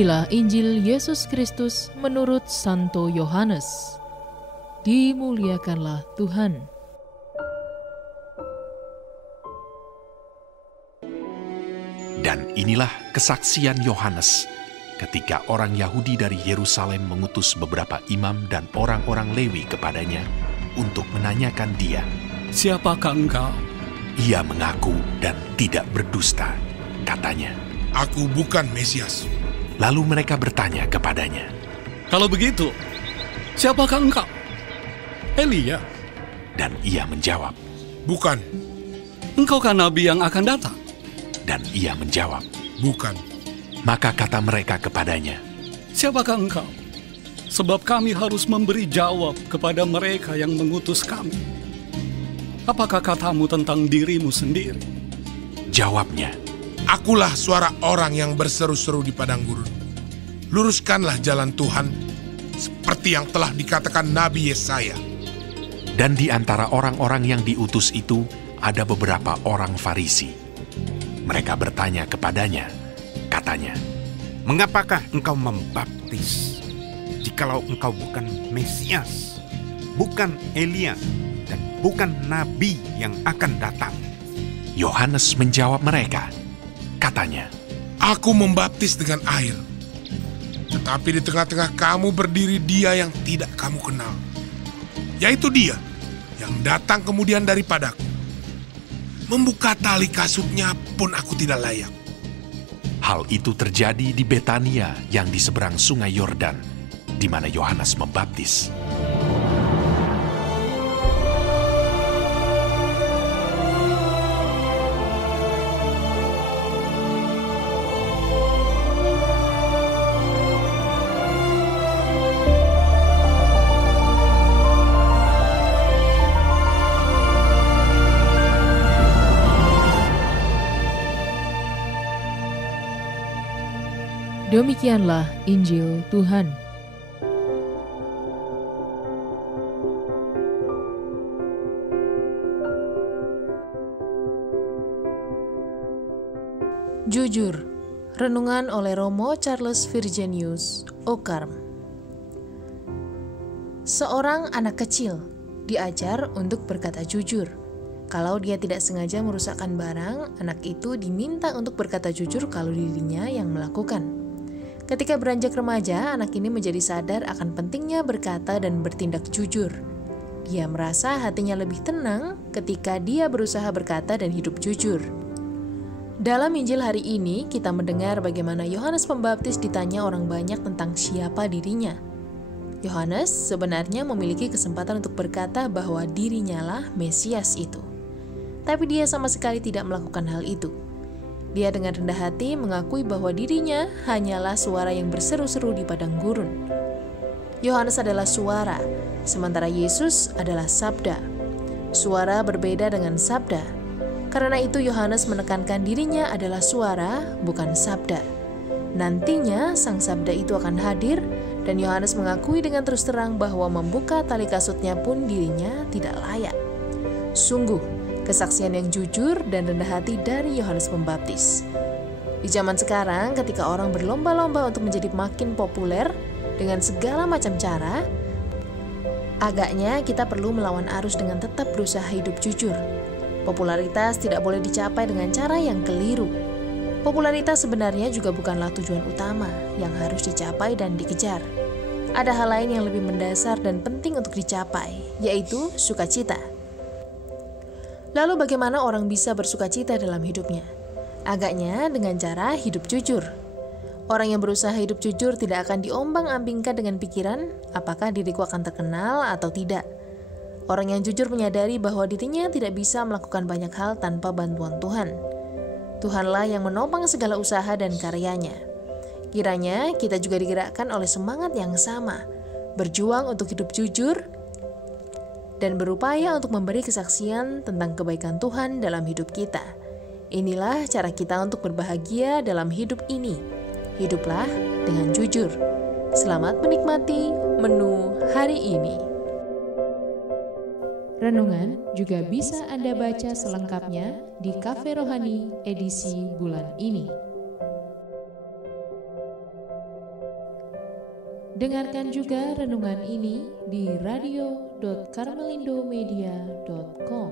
Inilah Injil Yesus Kristus menurut Santo Yohanes. Dimuliakanlah Tuhan. Dan inilah kesaksian Yohanes ketika orang Yahudi dari Yerusalem mengutus beberapa imam dan orang-orang Lewi kepadanya untuk menanyakan dia, "Siapakah engkau?" Ia mengaku dan tidak berdusta. Katanya, "Aku bukan Mesias." Lalu mereka bertanya kepadanya, "Kalau begitu, siapakah engkau?" "Elia." Dan ia menjawab, "Bukan." "Engkaukah nabi yang akan datang?" Dan ia menjawab, "Bukan." Maka kata mereka kepadanya, "Siapakah engkau? Sebab kami harus memberi jawab kepada mereka yang mengutus kami. Apakah katamu tentang dirimu sendiri?" Jawabnya, "Akulah suara orang yang berseru-seru di padang gurun. Luruskanlah jalan Tuhan, seperti yang telah dikatakan Nabi Yesaya." Dan di antara orang-orang yang diutus itu ada beberapa orang Farisi. Mereka bertanya kepadanya, katanya, "Mengapakah engkau membaptis, jikalau engkau bukan Mesias, bukan Elia, dan bukan Nabi yang akan datang?" Yohanes menjawab mereka, katanya, "Aku membaptis dengan air, tetapi di tengah-tengah kamu berdiri dia yang tidak kamu kenal, yaitu dia yang datang kemudian daripadaku. Membuka tali kasutnya pun aku tidak layak." Hal itu terjadi di Betania yang di seberang sungai Yordan, di mana Yohanes membaptis. Demikianlah Injil Tuhan. Jujur, renungan oleh Romo Charles Virginius Ocarm. Seorang anak kecil diajar untuk berkata jujur. Kalau dia tidak sengaja merusakkan barang, anak itu diminta untuk berkata jujur kalau dirinya yang melakukan. Ketika beranjak remaja, anak ini menjadi sadar akan pentingnya berkata dan bertindak jujur. Dia merasa hatinya lebih tenang ketika dia berusaha berkata dan hidup jujur. Dalam Injil hari ini, kita mendengar bagaimana Yohanes Pembaptis ditanya orang banyak tentang siapa dirinya. Yohanes sebenarnya memiliki kesempatan untuk berkata bahwa dirinya lah Mesias itu. Tapi dia sama sekali tidak melakukan hal itu. Dia dengan rendah hati mengakui bahwa dirinya hanyalah suara yang berseru-seru di padang gurun. Yohanes adalah suara, sementara Yesus adalah sabda. Suara berbeda dengan sabda. Karena itu Yohanes menekankan dirinya adalah suara, bukan sabda. Nantinya sang sabda itu akan hadir, dan Yohanes mengakui dengan terus terang bahwa membuka tali kasutnya pun dirinya tidak layak. Sungguh, kesaksian yang jujur dan rendah hati dari Yohanes Pembaptis. Di zaman sekarang, ketika orang berlomba-lomba untuk menjadi makin populer dengan segala macam cara, agaknya kita perlu melawan arus dengan tetap berusaha hidup jujur. Popularitas tidak boleh dicapai dengan cara yang keliru. Popularitas sebenarnya juga bukanlah tujuan utama yang harus dicapai dan dikejar. Ada hal lain yang lebih mendasar dan penting untuk dicapai, yaitu sukacita. Lalu bagaimana orang bisa bersukacita dalam hidupnya? Agaknya dengan cara hidup jujur. Orang yang berusaha hidup jujur tidak akan diombang-ambingkan dengan pikiran apakah diriku akan terkenal atau tidak. Orang yang jujur menyadari bahwa dirinya tidak bisa melakukan banyak hal tanpa bantuan Tuhan. Tuhanlah yang menopang segala usaha dan karyanya. Kiranya kita juga digerakkan oleh semangat yang sama, berjuang untuk hidup jujur, dan berupaya untuk memberi kesaksian tentang kebaikan Tuhan dalam hidup kita. Inilah cara kita untuk berbahagia dalam hidup ini. Hiduplah dengan jujur. Selamat menikmati menu hari ini. Renungan juga bisa Anda baca selengkapnya di Cafe Rohani edisi bulan ini. Dengarkan juga renungan ini di radio.karmelindomedia.com.